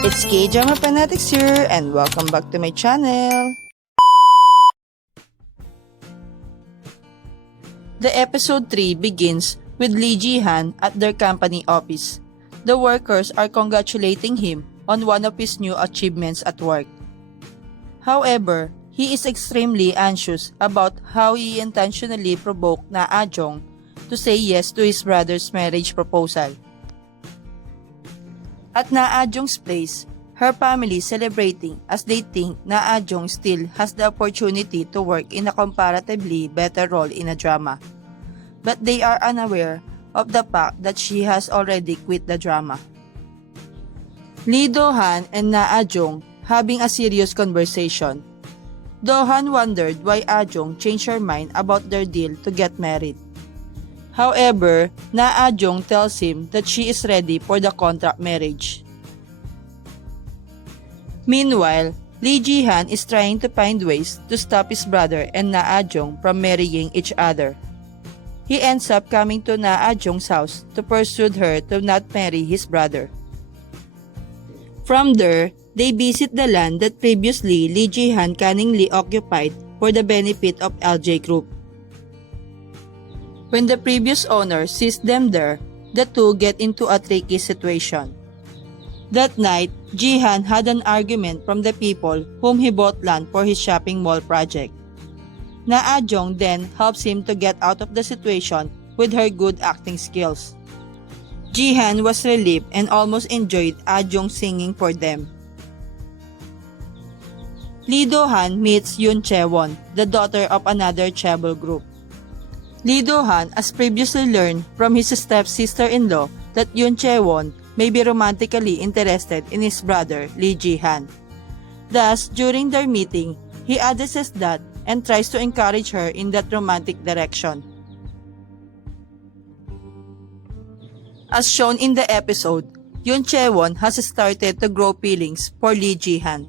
It's K-Drama Fanatics here and welcome back to my channel. The episode 3 begins with Lee Ji-han at their company office. The workers are congratulating him on one of his new achievements at work. However, he is extremely anxious about how he intentionally provoked Na Ah-jung to say yes to his brother's marriage proposal. At Na Ah-jung's place, her family celebrating as they think Na Ah-jung still has the opportunity to work in a comparatively better role in a drama. But they are unaware of the fact that she has already quit the drama. Lee Do-han and Na Ah-jung having a serious conversation. Do-han wondered why Ah-jung changed her mind about their deal to get married. However, Na Ah-jung tells him that she is ready for the contract marriage. Meanwhile, Lee Ji-han is trying to find ways to stop his brother and Na Ah-jung from marrying each other. He ends up coming to Na Ah-jung's house to persuade her to not marry his brother. From there, they visit the land that previously Lee Ji-han cunningly occupied for the benefit of LJ Group. When the previous owner sees them there, the two get into a tricky situation. That night, Ji-han had an argument from the people whom he bought land for his shopping mall project. Na Ah-jung then helps him to get out of the situation with her good acting skills. Ji-han was relieved and almost enjoyed Ah-jung singing for them. Lee Do-han meets Yoon Chae-won, the daughter of another chaebol group. Lee Do-han has previously learned from his stepsister-in-law that Yoon Chae-won may be romantically interested in his brother Lee Ji-han. Thus, during their meeting, he addresses that and tries to encourage her in that romantic direction. As shown in the episode, Yoon Chae-won has started to grow feelings for Lee Ji-han.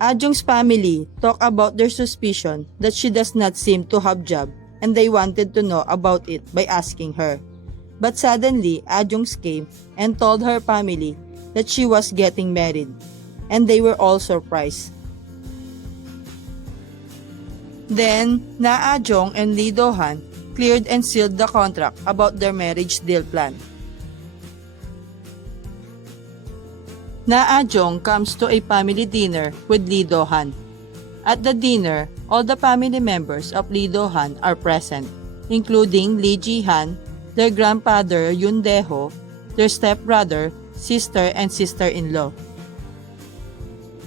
Ah-jung's family talk about their suspicion that she does not seem to have job and they wanted to know about it by asking her. But suddenly, Ah-jung came and told her family that she was getting married, and they were all surprised. Then, Na Ah-jung and Lee Do-han cleared and sealed the contract about their marriage deal plan. Na Ah-jung comes to a family dinner with Lee Do-han. At the dinner, all the family members of Lee Do-han are present, including Lee Ji-han, their grandfather Yoon Dae-ho, their stepbrother, sister, and sister-in-law.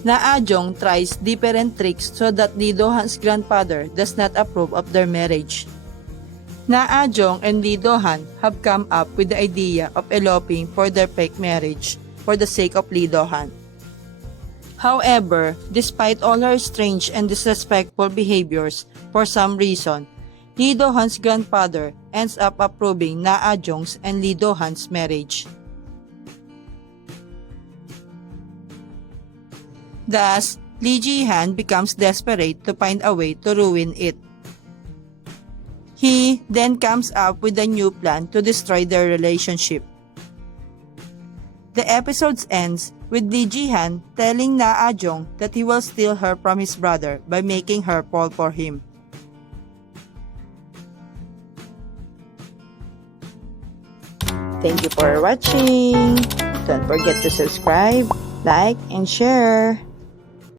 Na Ah-jung tries different tricks so that Lee Do-han's grandfather does not approve of their marriage. Na Ah-jung and Lee Do-han have come up with the idea of eloping for their fake marriage for the sake of Lee Do-han. However, despite all her strange and disrespectful behaviors, for some reason, Lee Do-han's grandfather ends up approving Na Ah-jung's and Lee Do-han's marriage. Thus, Lee Ji-han becomes desperate to find a way to ruin it. He then comes up with a new plan to destroy their relationship. The episode ends with Lee Ji-han telling Na Ah-jung that he will steal her from his brother by making her fall for him. Thank you for watching. Don't forget to subscribe, like, and share.